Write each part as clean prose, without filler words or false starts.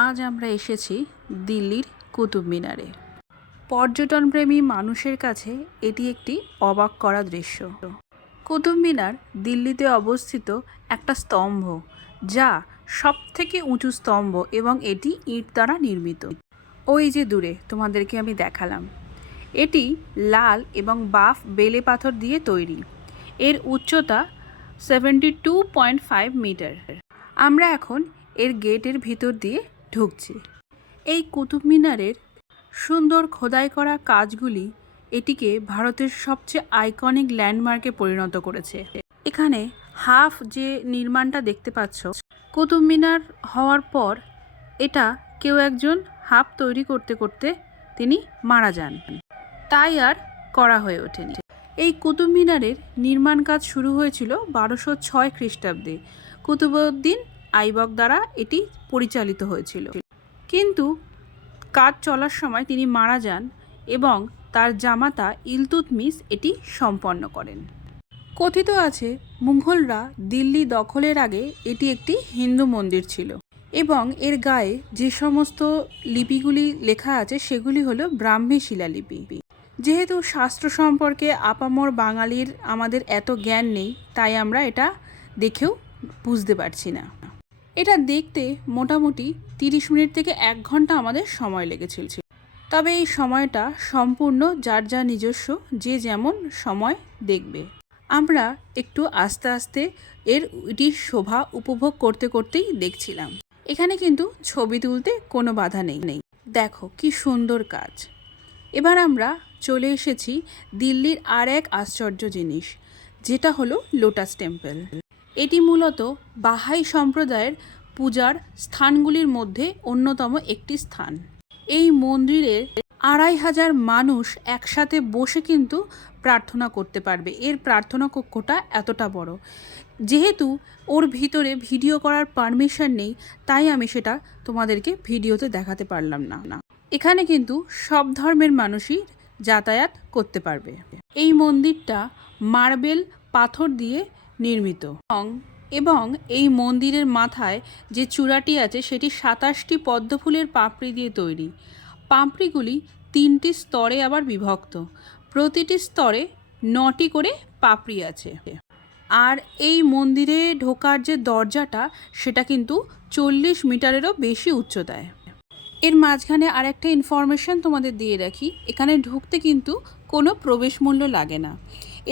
আজ আমরা এসেছি দিল্লির কুতুব মিনারে। পর্যটনপ্রেমী মানুষের কাছে এটি একটি অবাক করা দৃশ্য। কুতুব মিনার দিল্লিতে অবস্থিত একটা স্তম্ভ, যা সবথেকে উঁচু স্তম্ভ এবং এটি ইট দ্বারা নির্মিত। ওই যে দূরে তোমাদেরকে আমি দেখালাম, এটি লাল এবং বাফ বেলে পাথর দিয়ে তৈরি। এর উচ্চতা 72.5 মিটার। আমরা এখন এর গেটের ভিতর দিয়ে ঢুকছি। এই কুতুব মিনারের সুন্দর খোদাই করা কাজগুলি এটিকে ভারতের সবচেয়ে আইকনিক ল্যান্ডমার্কে পরিণত করেছে। এখানে হাফ যে নির্মাণটা দেখতে পাচ্ছ, কুতুব মিনার হওয়ার পর এটা কেউ একজন হাফ তৈরি করতে করতে তিনি মারা যান, তাই আর করা হয়ে ওঠেনি। এই কুতুব মিনারের নির্মাণ কাজ শুরু হয়েছিল 1206 খ্রিস্টাব্দে। কুতুবউদ্দিন আইবক দ্বারা এটি পরিচালিত হয়েছিল, কিন্তু কাজ চলার সময় তিনি মারা যান এবং তার জামাতা ইলতুৎমিশ এটি সম্পন্ন করেন। কথিত আছে মুঘলরা দিল্লি দখলের আগে এটি একটি হিন্দু মন্দির ছিল এবং এর গায়ে যে সমস্ত লিপিগুলি লেখা আছে সেগুলি হলো ব্রাহ্মী শিলালিপি। যেহেতু শাস্ত্র সম্পর্কে আপামর বাঙালির আমাদের এত জ্ঞান নেই, তাই আমরা এটা দেখেও বুঝতে পারছি না। এটা দেখতে মোটামুটি 30 মিনিট থেকে 1 ঘন্টা আমাদের সময় লেগেছিল। তবে এই সময়টা সম্পূর্ণ যার যা নিজস্ব, যে যেমন সময় দেখবে। আমরা একটু আস্তে আস্তে এটির শোভা উপভোগ করতে করতেই দেখছিলাম। এখানে কিন্তু ছবি তুলতে কোনো বাধা নেই। দেখো কি সুন্দর কাজ। এবার আমরা চলে এসেছি দিল্লির আর এক আশ্চর্য জিনিস, যেটা হলো লোটাস টেম্পল। এটি মূলত বাহাই সম্প্রদায়ের পূজার স্থানগুলির মধ্যে অন্যতম একটি স্থান। এই মন্দিরে 2500 মানুষ একসাথে বসে কিন্তু প্রার্থনা করতে পারবে। এর প্রার্থনা কক্ষটা এতটা বড়। যেহেতু ওর ভিতরে ভিডিও করার পারমিশন নেই, তাই আমি সেটা তোমাদেরকে ভিডিওতে দেখাতে পারলাম না। এখানে কিন্তু সব ধর্মের মানুষই যাতায়াত করতে পারবে। এই মন্দিরটা মার্বেল পাথর দিয়ে নির্মিত এবং এই মন্দিরের মাথায় যে চূড়াটি আছে সেটি 27টি পদ্মফুলের পাপড়ি দিয়ে তৈরি। পাপড়িগুলি 3টি স্তরে আবার বিভক্ত। প্রতিটি স্তরে 9টি করে পাপড়ি আছে। আর এই মন্দিরে ঢোকার যে দরজাটা, সেটা কিন্তু 40 মিটারেরও বেশি উচ্চতায়। এর মাঝখানে আর একটা ইনফরমেশন তোমাদের দিয়ে রাখি, এখানে ঢুকতে কিন্তু কোনো প্রবেশ মূল্য লাগে না।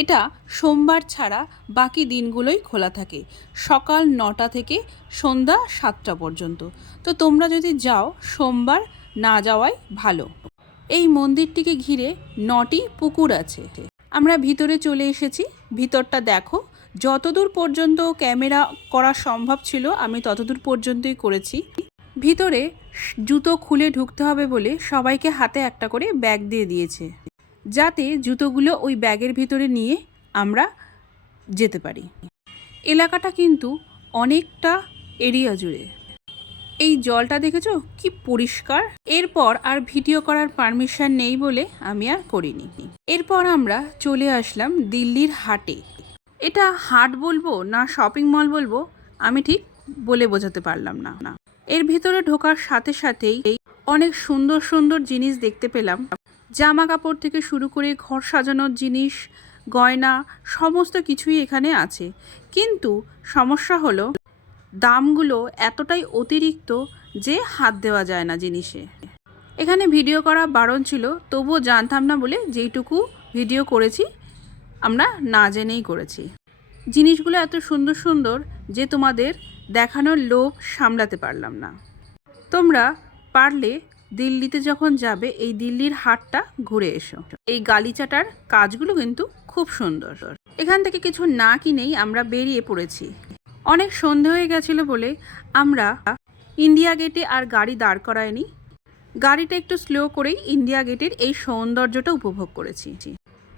এটা সোমবার ছাড়া বাকি দিনগুলোই খোলা থাকে, সকাল 9টা থেকে সন্ধ্যা 7টা পর্যন্ত। তো তোমরা যদি যাও, সোমবার না যাওয়াই ভালো। এই মন্দিরটিকে ঘিরে 9টি পুকুর আছে। আমরা ভিতরে চলে এসেছি। ভিতরটা দেখো, যতদূর পর্যন্ত ক্যামেরা করা সম্ভব ছিল আমি ততদূর পর্যন্তই করেছি। ভিতরে জুতো খুলে ঢুকতে হবে বলে সবাইকে হাতে একটা করে ব্যাগ দিয়ে দিয়েছে, যাতে জুতোগুলো ওই ব্যাগের ভিতরে নিয়ে আমরা যেতে পারি। এলাকাটা কিন্তু অনেকটা এরিয়া জুড়ে। এই জলটা দেখেছো কি পরিষ্কার। এরপর আর ভিডিও করার পারমিশন নেই বলে আমি আর করিনি। এরপর আমরা চলে আসলাম দিল্লির হাটে। এটা হাট বলবো না শপিং মল বলবো আমি ঠিক বলে বোঝাতে পারলাম না। এর ভিতরে ঢোকার সাথে সাথেই অনেক সুন্দর সুন্দর জিনিস দেখতে পেলাম। জামা কাপড় থেকে শুরু করে ঘর সাজানোর জিনিস, গয়না, সমস্ত কিছুই এখানে আছে। কিন্তু সমস্যা হলো দামগুলো এতটাই অতিরিক্ত যে হাত দেওয়া যায় না জিনিসে। এখানে ভিডিও করা বারণ ছিল, তবুও জানতাম না বলে যেইটুকু ভিডিও করেছি আমরা না জেনেই করেছি। জিনিসগুলো এত সুন্দর সুন্দর যে তোমাদের দেখানোর লোভ সামলাতে পারলাম না। তোমরা পারলে দিল্লিতে যখন যাবে এই দিল্লির হাটটা ঘুরে এসো। এই গালিচাটার কাজগুলো কিন্তু খুব সুন্দর। এখান থেকে কিছু না কিনেই আমরা বেরিয়ে পড়েছি। অনেক সন্ধে হয়ে গেছিলো বলে আমরা ইন্ডিয়া গেটে আর গাড়ি দাঁড় করায়নি। গাড়িটা একটু স্লো করেই ইন্ডিয়া গেটের এই সৌন্দর্যটা উপভোগ করেছি।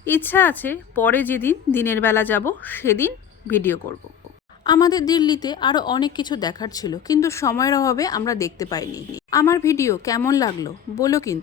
ইচ্ছা আছে পরে যেদিন দিনের বেলা যাব সেদিন ভিডিও করব। আমাদের দিল্লিতে আরও অনেক কিছু দেখার ছিল, কিন্তু সময়ের অভাবে আমরা দেখতে পাইনি। আমার ভিডিও কেমন লাগলো বলো কিন্তু।